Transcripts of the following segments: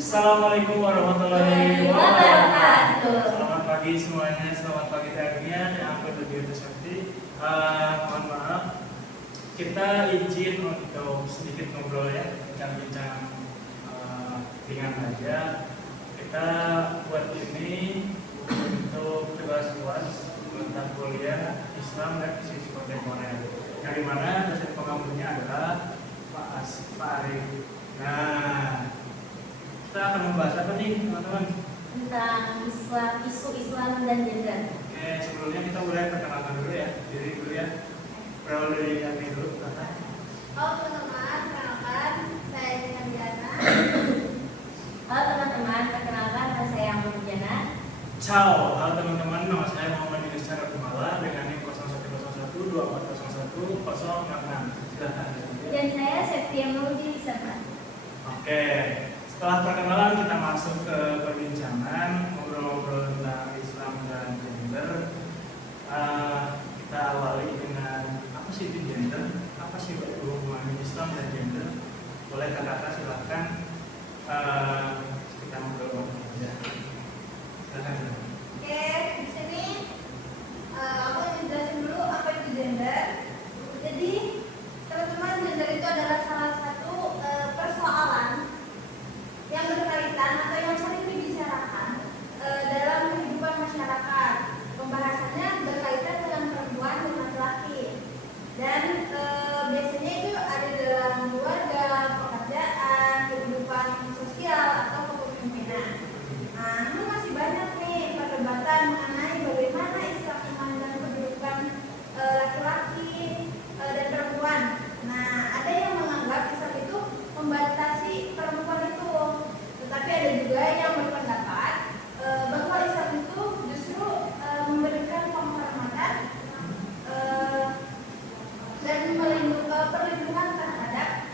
Assalamualaikum warahmatullahi wabarakatuh. Selamat pagi semuanya, selamat pagi Danian yang aku lebih sakti. Mohon maaf, kita izin untuk sedikit ngobrol ya, bincang-bincang ringan aja. Kita buat ini untuk tugas mata kuliah Islam dan Isu Kontemporer, yang dimana dosen pengampunya adalah Pak Arif. Nah, kita akan membahas apa nih teman-teman? Tentang isu Islam dan gender. Oke, sebelumnya kita mulai perkenalan dulu ya, diri dulu ya. Berawal dari kami dulu, kata. Halo teman-teman, perkenalkan saya Dina Diana. Halo teman-teman, perkenalkan nama saya Amal Jana. Ciao, halo teman-teman, nama saya Muhammad Yunus Cara Kumala dengan NIM 0101240106. Silakan. Dan saya Septia Nurudi Sama. Oke, setelah perkenalan kita masuk ke perbincangan, ngobrol-ngobrol tentang Islam dan gender. Kita awali dengan apa sih itu gender? Apa sih hubungan Islam dan gender? Boleh kakak silahkan kita ngobrol ya. Silakan. Oke, di sini aku ingin jelasin dulu apa itu gender. Jadi teman-teman, gender itu adalah salah satu persoalan yang berkaitan atau yang sering dibicarakan dalam kehidupan masyarakat. Pembahasannya berkaitan dengan perempuan dan laki-laki, dan biasanya itu ada dalam keluarga, pekerjaan, kehidupan sosial atau kepemimpinan. Nah, namun masih banyak nih perdebatan mengenai bagaimana Islam memandang kedudukan laki-laki dan perempuan. Nah, ada yang menganggap Islam itu membatasi perempuan itu, tetapi ada juga yang berpendapat bahwa Islam itu justru memberikan penghormatan dan perlindungan terhadap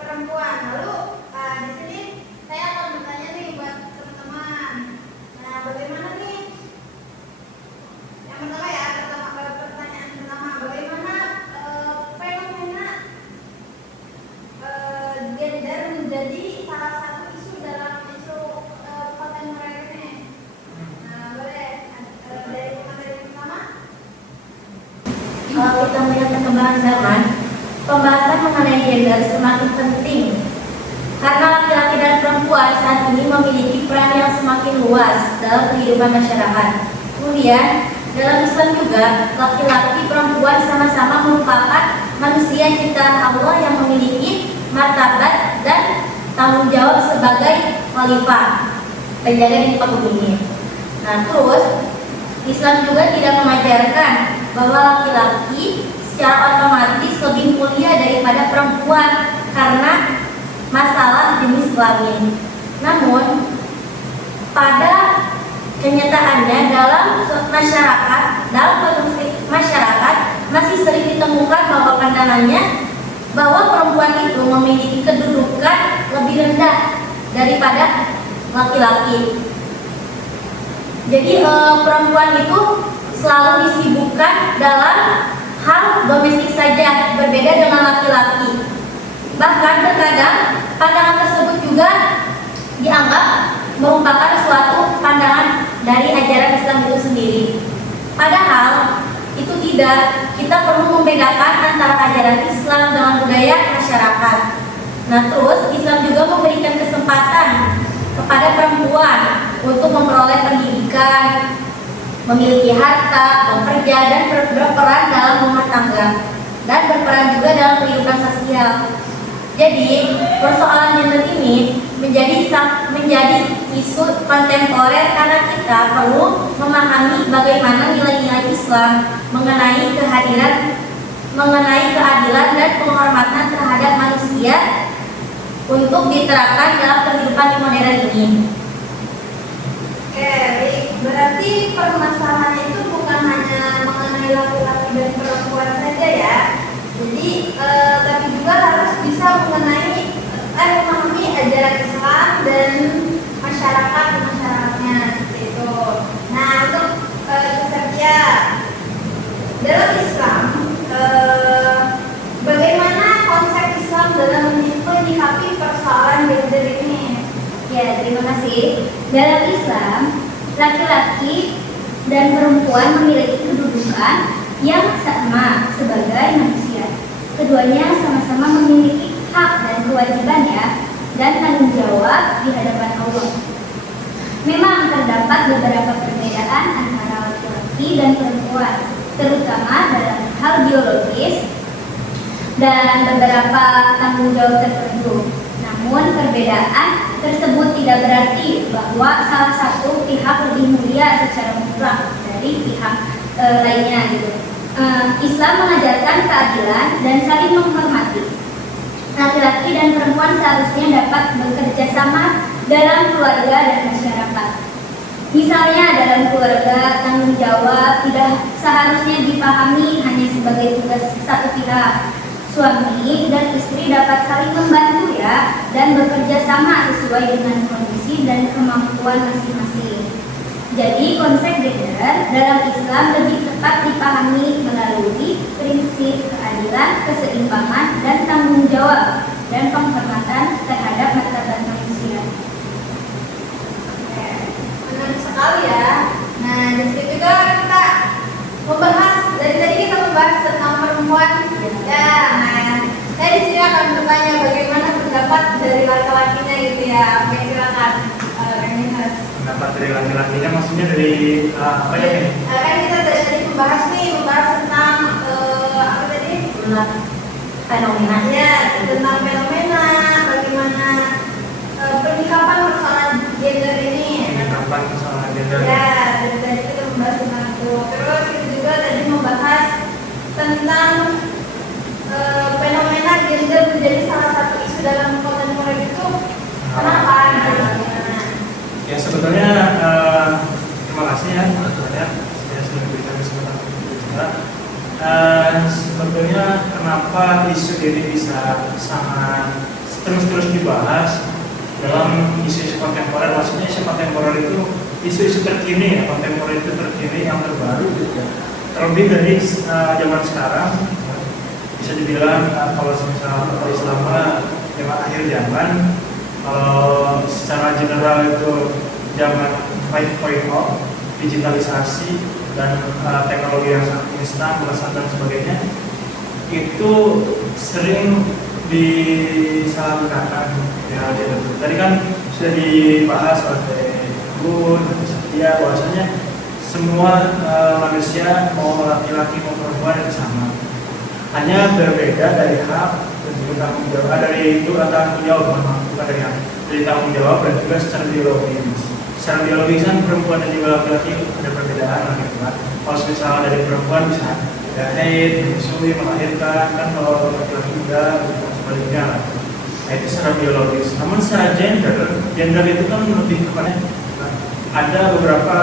perempuan. Lalu di sini saya akan bertanya nih buat teman-teman. Nah, bagaimana nih? Yang pertama ya, pertanyaan pertama, bagaimana fenomena gender menjadi salah satu isu dalam isu kontemporer ini? Nah, boleh dari materi pertama? Kalau kita melihat perkembangan zaman, pembahasan mengenai gender semakin penting karena laki-laki dan perempuan saat ini memiliki peran yang semakin luas dalam kehidupan masyarakat. Kemudian, dalam Islam juga, laki-laki perempuan sama-sama merupakan manusia ciptaan Allah yang memiliki martabat dan tanggung jawab sebagai khalifah, penjaga di muka bumi ini. Nah, terus Islam juga tidak mengajarkan bahwa laki-laki secara otomatis lebih mulia daripada perempuan karena masalah jenis kelamin. Namun, pada kenyataannya dalam konsumsi masyarakat masih sering ditemukan bahwa pandangannya bahwa perempuan itu memiliki kedudukan lebih rendah daripada laki-laki. Jadi perempuan itu selalu disibukkan dalam hal domestik saja, berbeda dengan laki-laki. Bahkan terkadang pandangan tersebut juga dianggap merupakan suatu pandangan dari ajaran Islam itu sendiri. Padahal itu tidak, kita perlu membedakan antara ajaran Islam dengan budaya masyarakat. Nah, terus Islam juga memberikan kesempatan kepada perempuan untuk memperoleh pendidikan, memiliki harta, bekerja, dan berperan dalam rumah tangga, dan berperan juga dalam kehidupan sosial. Jadi, persoalan gender ini menjadi isu kontemporer karena kita perlu memahami bagaimana nilai-nilai Islam mengenai keadilan dan penghormatan terhadap manusia untuk diterapkan dalam kehidupan modern ini. Oke, berarti permasalahannya itu bukan hanya mengenai laki-laki dan perempuan saja ya. Jadi, tapi juga harus bisa memahami ajaran Islam dan masyarakatnya seperti itu. Nah, untuk peserta dalam Islam, bagaimana konsep Islam dalam menyikapi persoalan gender ini? terima kasih. Dalam Islam, laki-laki dan perempuan memiliki kedudukan yang sama sebagai manusia. Keduanya sama-sama memiliki hak dan kewajibannya dan tanggung jawab di hadapan Allah. Memang terdapat beberapa perbedaan antara laki-laki dan perempuan, terutama dalam hal biologis dan beberapa tanggung jawab tertentu. Namun perbedaan tersebut tidak berarti bahwa salah satu pihak lebih mulia secara mutlak dari pihak lainnya gitu. Islam mengajarkan keadilan dan saling menghormati. Laki-laki dan perempuan seharusnya dapat bekerja sama dalam keluarga dan masyarakat. Misalnya dalam keluarga, tanggung jawab tidak seharusnya dipahami hanya sebagai tugas satu pihak. Suami dan istri dapat saling membantu ya, dan bekerja sama sesuai dengan kondisi dan kemampuan masing-masing. Jadi konsep gender dalam Islam lebih tepat dipahami melalui prinsip keadilan, keseimbangan, dan tanggung jawab dan penghormatan terhadap martabat manusia. Menarik sekali ya. Nah, di situ juga kita membahas dari tadi kita membahas tentang perempuan. Ya, nah, saya di sini akan bertanya bagaimana pendapat dari laki-lakinya gitu ya. Oke, silakan. Reninas. Pendapat dari laki-lakinya maksudnya dari apa ya? Kan kita tadi membahas tentang apa tadi? Fenomena. Ya, tentang fenomena bagaimana penyikapan persoalan gender ini. Kapan persoalan gender? Ya, dari tadi kita membahas tentang itu. Terus kita juga tadi membahas tentang fenomena gender menjadi salah satu isu dalam kontemporer itu. Kenapa? Ya sebetulnya terima kasih ya sebetulnya saya sudah diberikan kesempatan untuk berbicara. Sebetulnya kenapa isu ini bisa sangat terus dibahas dalam isu-isu kontemporer, maksudnya isu kontemporer itu isu-isu terkini ya, kontemporer itu terkini yang terbaru gitu ya. Terlebih dari zaman sekarang bisa dibilang kalau misalnya Islam zaman akhir zaman, kalau secara general itu zaman 5.0, digitalisasi dan teknologi yang sangat instan, melesat dan sebagainya, itu sering disalahgunakan ya. Tadi kan sudah dibahas oleh Gun, Satya, bahwasanya semua manusia mau laki-laki mau perempuan itu sama, hanya berbeda dari hak dan juga tanggung jawab, dari itu tanggung jawab, bukan dari tanggung jawab dan juga secara biologis. Secara biologis kan perempuan dan juga laki-laki ada perbedaan lah gitu kan. Kalau misalnya dari perempuan bisa ya haid, menyusui, melahirkan, kan kalau laki-laki enggak, gitu, sebaliknya lah. Nah itu secara biologis. Namun secara gender itu kan lebih kepada ada beberapa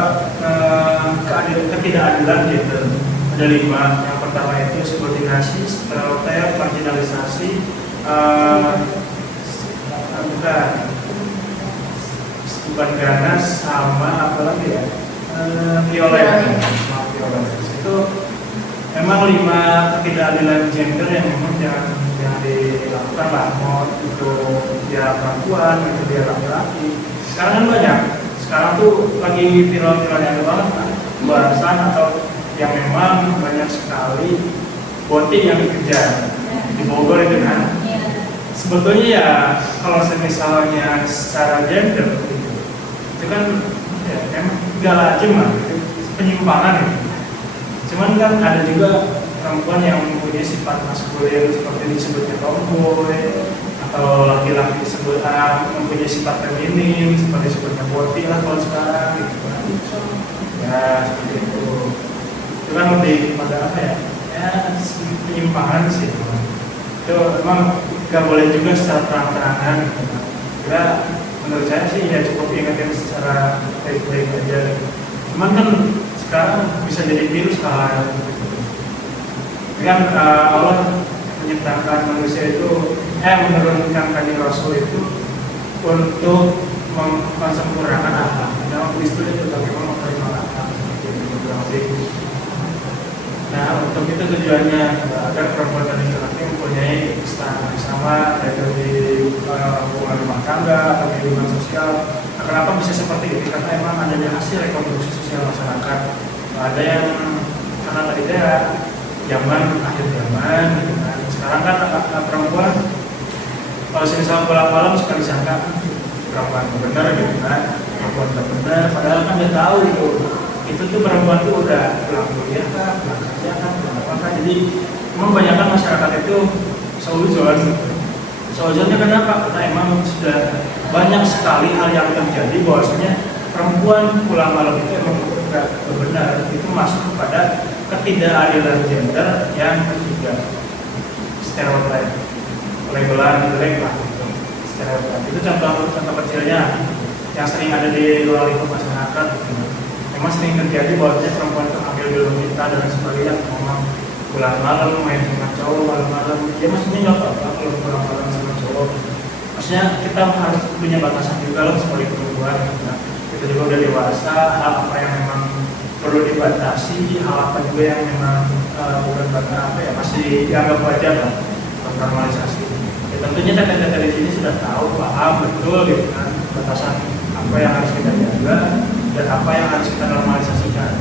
ketidakadilan gender. Ada 5. Yang pertama itu subordinasi, stereotip, marginalisasi, bukan ganas, sama apa lagi ya, violence. Itu memang 5 ketidakadilan gender yang memang jangan dilakukan lah, mau itu dia perempuan, itu dia laki-laki. Sekarang kan banyak, sekarang tuh lagi viral-viral yang ada banget kan, bahasan atau yang memang banyak sekali voting yang dikejar di Bogor itu kan. Sebetulnya ya kalau misalnya secara gender itu kan ya emang gak lazim lah, penyimpangan ya. Cuman kan ada juga perempuan yang mempunyai sifat maskulin seperti disebutnya tomboy, atau laki-laki disebut mempunyai sifat feminin seperti disebutnya boti lah kalau sekarang gitu kan. Ya seperti itu. Itu kan lebih pada apa ya? Ya penyimpangan sih. Itu memang gak boleh juga secara terang-terangan gitu kan. Kira menurut saya sih ya cukup ingetin secara baik-baik aja. Cuman kan sekarang bisa jadi virus hal gitu. Kan Allah menciptakan manusia itu menurunkan Kanjeng Rasul itu untuk mensempurnakan akhlak. Dalam Kristus itu bagaimana menerima akhlak. Nah untuk itu tujuannya agar perempuan dan laki-laki mempunyai mempunyai kesetaraan yang sama, yaitu di hubungan rumah tangga atau di hubungan sosial. Nah, kenapa bisa seperti ini? Karena emang adanya hasil reproduksi sosial masyarakat. Ada yang karena tadi ya zaman akhir zaman gitu kan. Sekarang kan anak perempuan kalau misalnya pulang malam suka disangka perempuan benar gitu kan, perempuan tidak benar, padahal kan dia tahu itu tuh perempuan tuh udah pulang kuliah kan, pulang kerja kan, pulang apa kan. Jadi memang kebanyakan masyarakat itu seuzon. Seuzonnya kenapa? Karena emang sudah banyak sekali hal yang terjadi bahwasanya perempuan pulang malam itu emang tidak benar. Itu masuk kepada ketidakadilan gender yang juga stereotip, labelan jelek lah gitu. Stereotip itu contoh kecilnya yang sering ada di luar lingkup masyarakat gitu. Memang sering terjadi bahwasanya perempuan itu ambil dulu kita dan sebagainya, memang pulang malam main sama cowok malam-malam. Ya maksudnya nggak apa-apa kalau pulang malam sama cowok. Maksudnya kita harus punya batasan juga loh sebagai perempuan. Nah, kita juga udah dewasa, hal apa yang memang perlu dibatasi, hal apa juga yang memang bukan batas apa ya masih dianggap wajar lah, normalisasi. Ya, tentunya data-data di sini sudah tahu, paham betul gitu kan batasan apa yang harus kita jaga dan apa yang harus kita normalisasikan.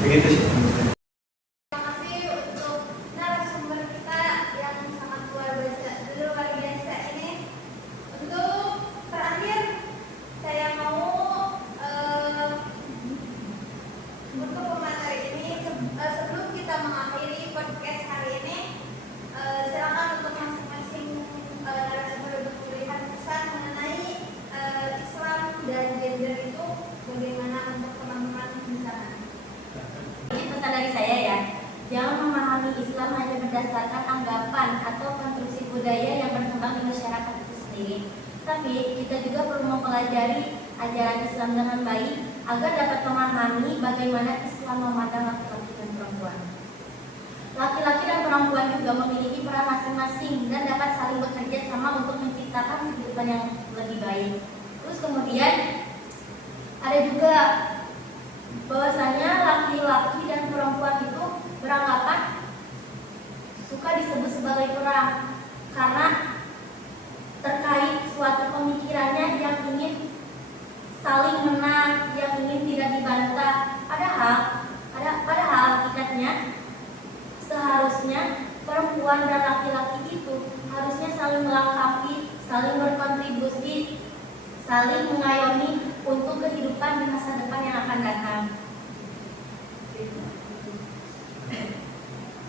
Begitu sih. Terima kasih untuk narasumber kita yang sangat luar biasa ini. Untuk terakhir, saya mau untuk pemateri ini sebelum kita mengakhiri podcast hari ini, silakan untuk masing-masing narasumber untuk memberikan pesan mengenai Islam dan gender itu bagaimana untuk teman-teman di sana. Ini pesan dari saya ya, jangan memahami Islam hanya berdasarkan anggapan atau konstruksi budaya yang berkembang di masyarakat itu sendiri. Tapi kita juga perlu mempelajari ajaran Islam dengan baik agar dapat memahami bagaimana Islam memandang laki-laki dan perempuan. Laki-laki dan perempuan juga memiliki peran masing-masing dan dapat saling bekerja sama untuk menciptakan kehidupan yang lebih baik. Terus kemudian ada juga bahwasanya laki-laki dan perempuan itu beranggapan suka disebut sebagai perang karena terkait suatu pemikirannya yang ingin saling menang, yang ingin tidak dibantah. Padahal hakikatnya seharusnya perempuan dan laki-laki itu harusnya saling melengkapi, saling berkontribusi, saling mengayomi untuk kehidupan di masa depan yang akan datang.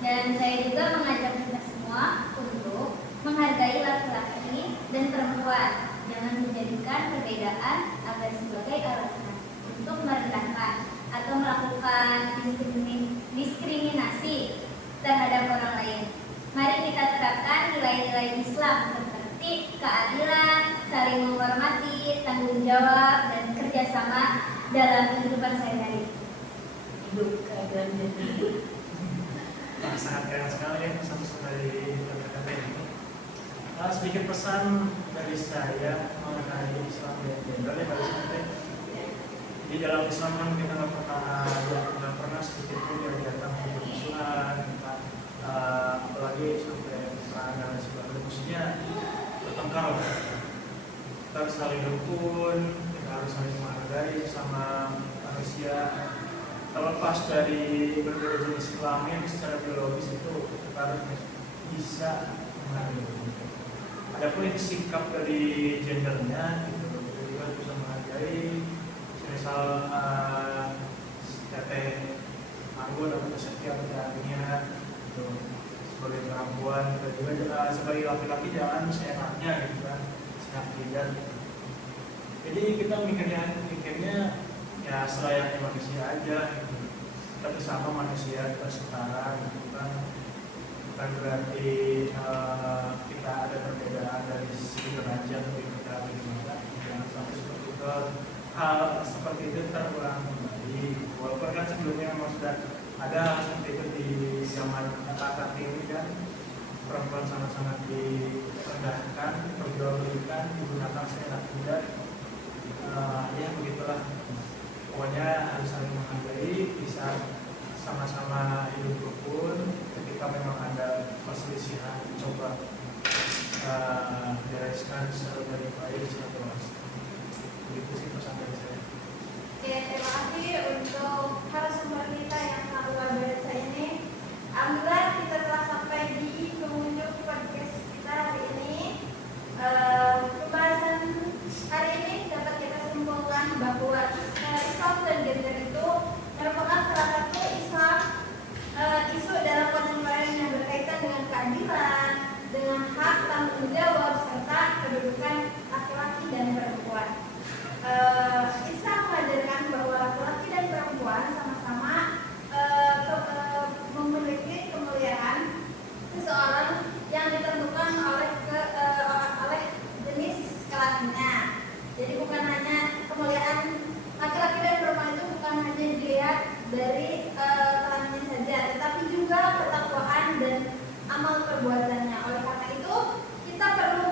Dan saya juga mengajak kita semua untuk menghargai laki-laki dan perempuan. Jangan menjadikan perbedaan sebagai alasan untuk merendahkan atau melakukan diskriminasi terhadap orang lain. Mari kita terapkan nilai-nilai Islam seperti keadilan, saling menghormati, tanggung jawab, dan kerjasama dalam kehidupan sehari-hari. Hidup keadilan gender. Sangat keren sekali ya pesan dari kata-kata ini. Sedikit pesan dari saya mengenai Islam dan gender ya pada saat ini. Di dalam Islam kan kita nggak pernah sedikit pun diajarkan permusuhan, apalagi sampai perang dan sebagainya. Maksudnya bertengkar lah. Kita harus saling rukun, kita harus saling menghargai sama manusia. Terlepas dari berbeda jenis kelamin secara biologis itu kita harus bisa menghargai. Adapun sikap dari gendernya gitu, kita juga bisa menghargai. Misal teteh anggun atau setiap harinya gitu. Sebagai perempuan kita juga sebagai laki-laki jangan seenaknya gitu kan, seenak tidak. Jadi kita mikirnya ya selayaknya manusia aja gitu. Kita bersama manusia, kita setara gitu kan. Bukan berarti kita ada perbedaan dari segi derajat atau kita gimana. Jangan sampai seperti itu. Hal seperti itu terulang kembali. Walaupun kan sebelumnya memang sudah ada hal seperti itu di zaman kata ini kan, perempuan sangat-sangat direndahkan, diperjualbelikan, digunakan seenak tidak. Ya begitulah. Pokoknya harus saling menghargai, bisa sama-sama hidup rukun. Ketika memang ada perselisihan Baik, silakan Mas. Itu sih pesan dari saya. Oke, terima kasih untuk narasumber kita yang sangat luar biasa ini. Alhamdulillah kita telah sampai di penghujung podcast kita hari ini. Pembahasan hari ini dapat kita simpulkan bahwa Islam dan gender itu merupakan salah satu isu dalam kontemporer yang berkaitan dengan keadilan, dengan hak tanggung jawab serta kedudukan laki-laki dan perempuan. Islam mengajarkan bahwa laki-laki dan perempuan sama-sama memiliki kemuliaan seseorang yang ditentukan oleh jenis kelaminnya. Jadi bukan hanya kemuliaan laki-laki dan perempuan itu bukan hanya dilihat dari kelaminnya saja, tetapi juga ketakwaan dan amal perbuatannya. Oleh karena itu kita perlu